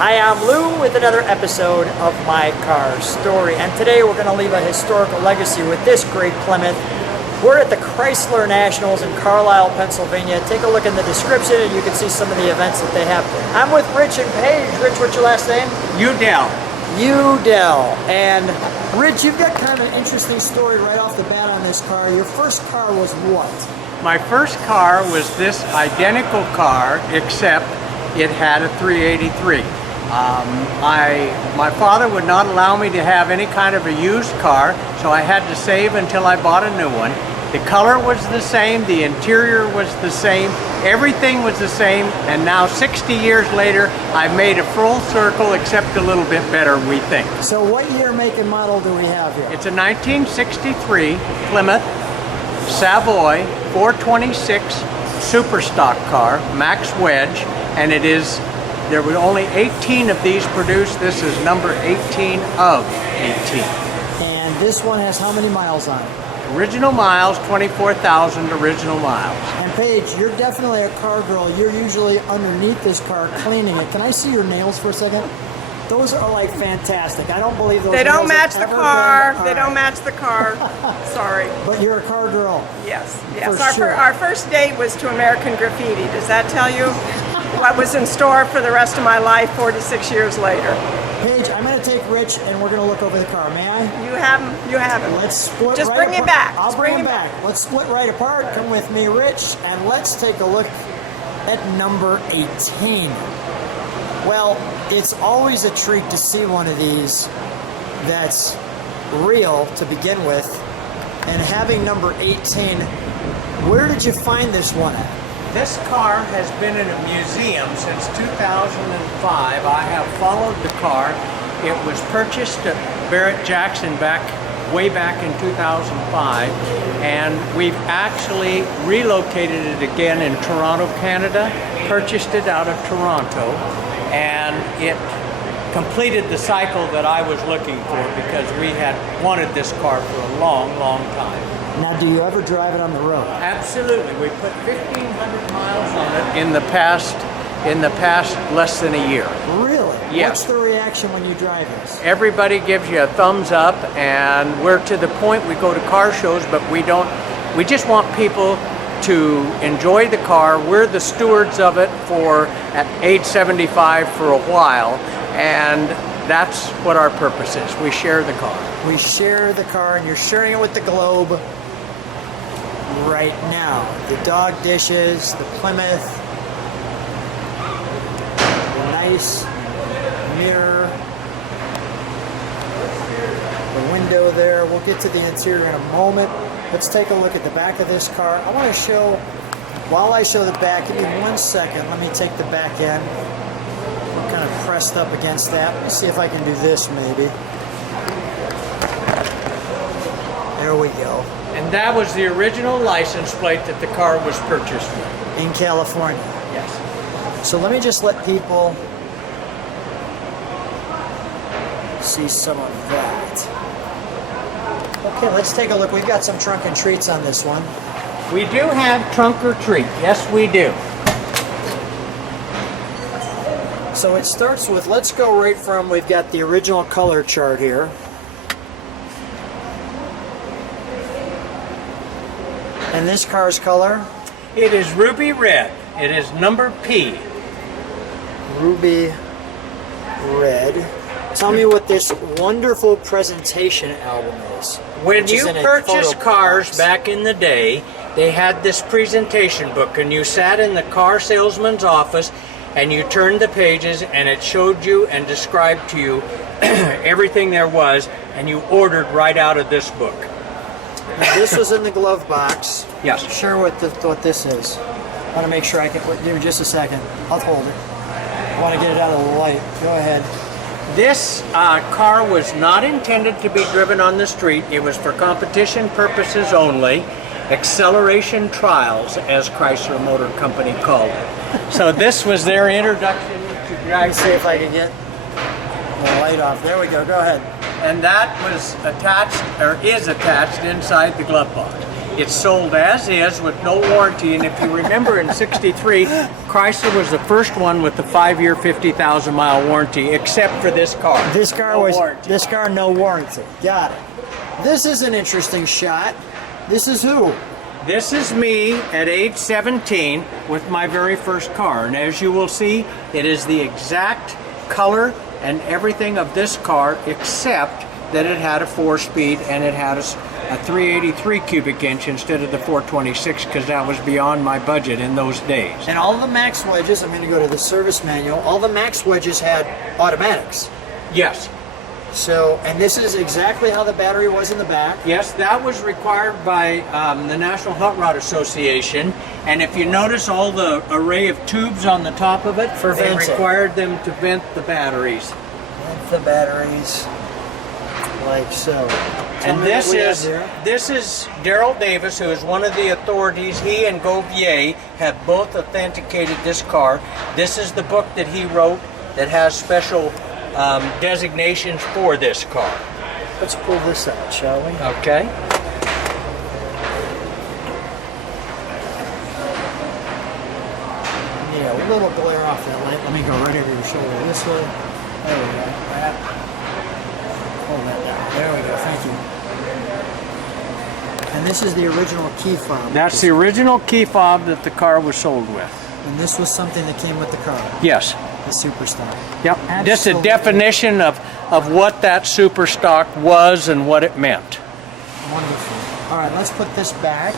Hi, I'm Lou with another episode of My Car Story, and today we're going to leave a historical legacy with this great Plymouth. We're at the Chrysler Nationals in Carlisle, Pennsylvania. Take a look in the description and you can see some of the events that they have. I'm with Rich and Paige. Rich, what's your last name? Udell. Udell. And Rich, you've got kind of an interesting story right off the bat on this car. Your first car was what? My first car was this identical car, except it had a 383. My father would not allow me to have any kind of a used car, so I had to save until I bought a new one. The color was the same, the interior was the same, everything was the same, and now 60 years later, I've made a full circle, except a little bit better, we think. So what year, make, and model do we have here? It's a 1963 Plymouth Savoy 426 super stock car, Max Wedge, and there were only 18 of these produced. This is number 18 of 18. And this one has how many miles on it? Original miles, 24,000 original miles. And Paige, you're definitely a car girl. You're usually underneath this car cleaning it. Can I see your nails for a second? Those are like fantastic. I don't believe those. They don't match the car. They They don't match the car. Sorry. But you're a car girl. Yes. Our first date was to American Graffiti. Does that tell you what was in store for the rest of my life 46 years later? Paige, I'm going to take Rich and we're going to look over the car. May I? You have him. You have him. Let's split Just right bring it apart. back. I'll Just bring bring it it back. Let's split right apart. Come with me, Rich, and let's take a look at number 18. Well, it's always a treat to see one of these that's real to begin with. And having number 18, where did you find this one at? This car has been in a museum since 2005. I have followed the car. It was purchased at Barrett Jackson way back in 2005, and we've actually relocated it again in Toronto, Canada, purchased it out of Toronto, and it completed the cycle that I was looking for because we had wanted this car for a long, long time. Now, do you ever drive it on the road? Absolutely. We put 1,500 miles on it in the past less than a year. Really? Yes. What's the reaction when you drive this? Everybody gives you a thumbs up, and we're to the point we go to car shows, but we just want people to enjoy the car. We're the stewards of it at age 75 for a while, and that's what our purpose is. We share the car. We share the car, and you're sharing it with the globe right now. The dog dishes, the Plymouth, the nice mirror, the window there. We'll get to the interior in a moment. Let's take a look at the back of this car. I want to show, while I show the back, give me 1 second. Let me take the back end. I'm kind of pressed up against that. Let me see if I can do this maybe. There we go. And that was the original license plate that the car was purchased with. In California. Yes. So let me just let people see some of that. Okay, let's take a look. We've got some trunk and treats on this one. We do have trunk or treat. Yes, we do. So it starts with, let's go right from, we've got the original color chart here. And this car's color? It is ruby red. It is number P. Ruby red. Tell me what this wonderful presentation album is. When you purchased cars back in the day, they had this presentation book, and you sat in the car salesman's office and you turned the pages and it showed you and described to you everything there was, and you ordered right out of this book. Now, this was in the glove box. Yes. Sure what this is. I want to make sure I can, give me just a second. I'll hold it. I want to get it out of the light. Go ahead. This car was not intended to be driven on the street. It was for competition purposes only. Acceleration trials, as Chrysler Motor Company called it. So this was their introduction to driving. See if I can get the light off. There we go. Go ahead. And that was attached, or is attached, inside the glove box. It's sold as is with no warranty, and if you remember in '63, Chrysler was the first one with the 5-year, 50,000-mile warranty, except for this car. This car No was warranty. this car no warranty. Got it. This is an interesting shot. This is who? This is me at age 17 with my very first car, and as you will see, it is the exact color and everything of this car, except that it had a 4-speed and it had a 383 cubic inch instead of the 426, because that was beyond my budget in those days. And all the Max wedges, I'm going to go to the service manual, all the Max wedges had automatics. Yes. So, and this is exactly how the battery was in the back. Yes, that was required by the National Hot Rod Association, and if you notice all the array of tubes on the top of it, For they venting. required them to vent the batteries. With the batteries, like so. Tell And me what we have here. this is Daryl Davis, who is one of the authorities. He and Govier have both authenticated this car. This is the book that he wrote that has special designations for this car. Let's pull this out, shall we? Okay. Yeah, a little glare off that light. Let me go right over your shoulder this way. There we go. That. Hold that down. There we go. Thank you. And this is the original key fob. That's the original key fob that the car was sold with. And this was something that came with the car, Yes. the Superstar. Yep. Just a Absolutely. definition of what that super stock was and what it meant. Wonderful. All right, let's put this back.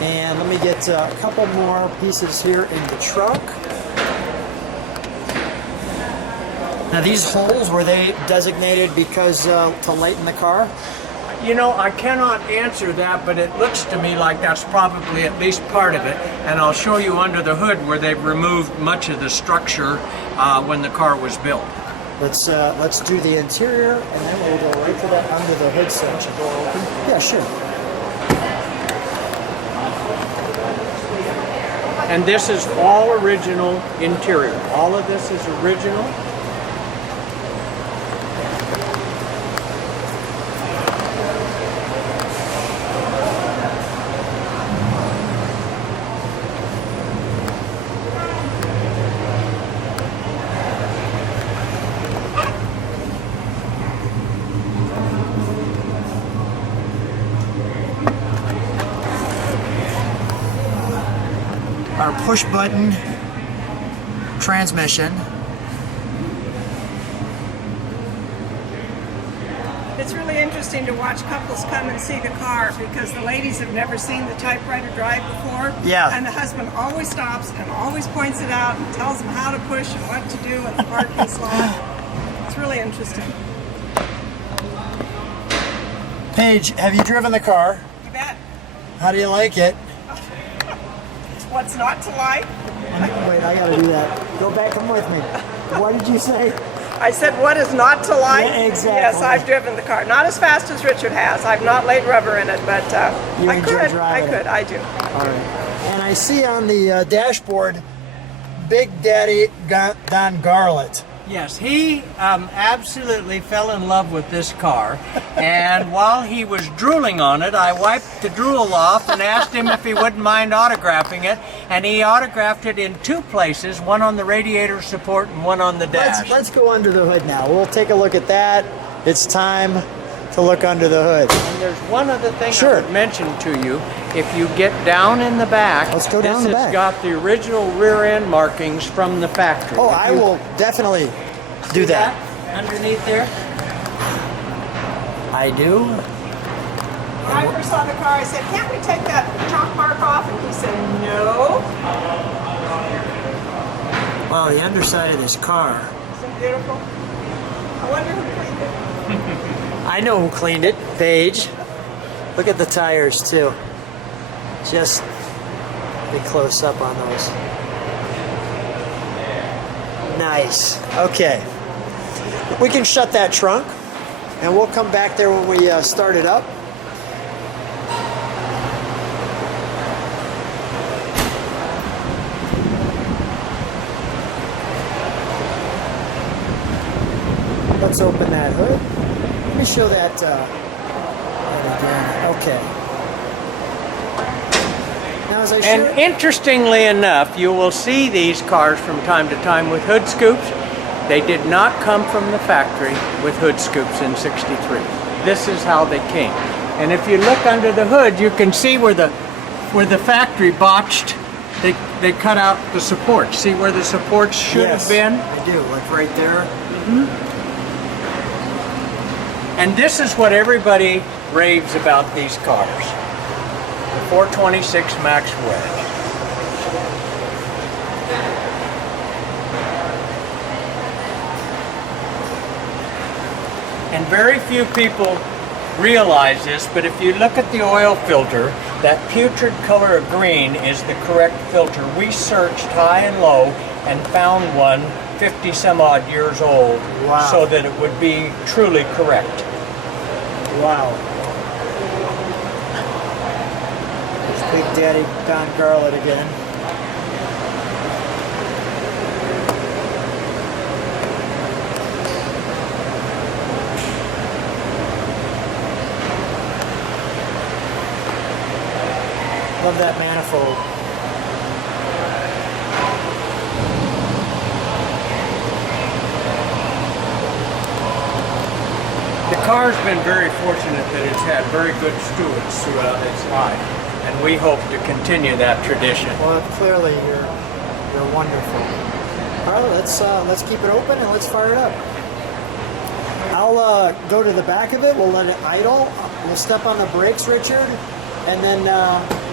And let me get a couple more pieces here in the trunk. Now these holes, were they designated because to lighten the car? You know, I cannot answer that, but it looks to me like that's probably at least part of it. And I'll show you under the hood where they've removed much of the structure when the car was built. Let's do the interior, and then we'll go right to the under the hood section. Door open. Yeah, sure. And this is all original interior. All of this is original. Our push button transmission. It's really interesting to watch couples come and see the car because the ladies have never seen the typewriter drive before. Yeah. And the husband always stops and always points it out and tells them how to push and what to do in the parking slot. It's really interesting. Paige, have you driven the car? You bet. How do you like it? What's not to like? Wait, I gotta do that. Go back, come with me. What did you say? I said, what is not to like? Yeah, exactly. Yes, I've driven the car. Not as fast as Richard has. I've not laid rubber in it, but You I enjoy could. driving it. I do. All right. And I see on the dashboard, Big Daddy Don Garlett. Yes, he absolutely fell in love with this car, and while he was drooling on it, I wiped the drool off and asked him if he wouldn't mind autographing it, and he autographed it in 2 places, one on the radiator support and one on the dash. Let's go under the hood now. We'll take a look at that. It's time to look under the hood. And there's one other thing Sure. I would mention to you. If you get down in the back, Let's go down this the has back. got the original rear end markings from the factory. Oh, If I you will definitely see do that. underneath there. I do. When I first saw the car, I said, can't we take that chalk mark off? And he said, no. Wow, the underside of this car. Isn't it beautiful? I wonder who cleaned it. I know who cleaned it, Paige. Look at the tires too. Just get close up on those. Nice. Okay. We can shut that trunk, and we'll come back there when we start it up. Let's open that hood. Let me show that again. Okay. now as I And should. interestingly enough, you will see these cars from time to time with hood scoops. They did not come from the factory with hood scoops in '63. This is how they came. And if you look under the hood, you can see where the factory botched. They cut out the supports. See where the supports should have been? I do, like right there. And this is what everybody raves about these cars. The 426 Max Wedge. And very few people realize this, but if you look at the oil filter, that putrid color of green is the correct filter. We searched high and low and found one 50 some odd years old. Wow. So that it would be truly correct. Wow. There's Big Daddy Don Garlett again. Love that manifold. The car's been very fortunate that it's had very good stewards throughout its life, and we hope to continue that tradition. Well, clearly you're wonderful. All right, let's keep it open and let's fire it up. I'll go to the back of it. We'll let it idle. We'll step on the brakes, Richard, and then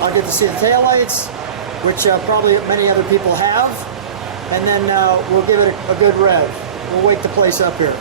I'll get to see the taillights, which probably many other people have, and then we'll give it a good rev. We'll wake the place up here.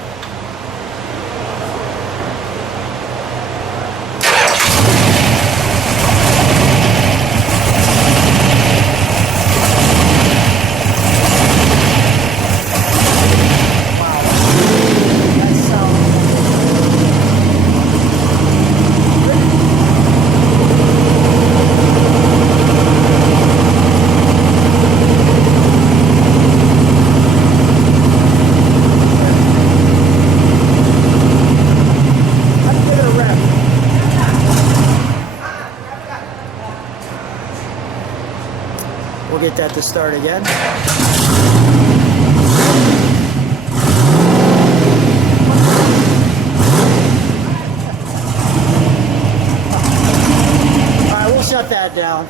We'll get that to start again. All right, we'll shut that down.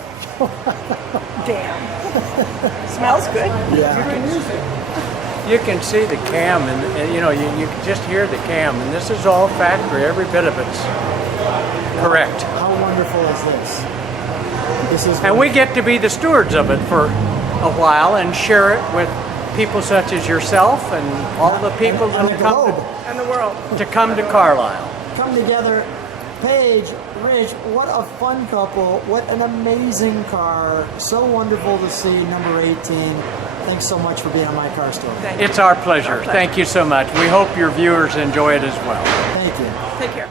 Damn. Smells good. Yeah. You can see the cam, and you know you can just hear the cam, and this is all factory. Every bit of it's correct. How wonderful is this? This is And we get to be the stewards of it for a while and share it with people such as yourself and all the people and that the come globe. And the world. to come to Carlisle. Come together. Paige, Rich, what a fun couple. What an amazing car. So wonderful to see number 18. Thanks so much for being on My Car Store. Thank you. It's our pleasure. Thank you so much. We hope your viewers enjoy it as well. Thank you. Take care.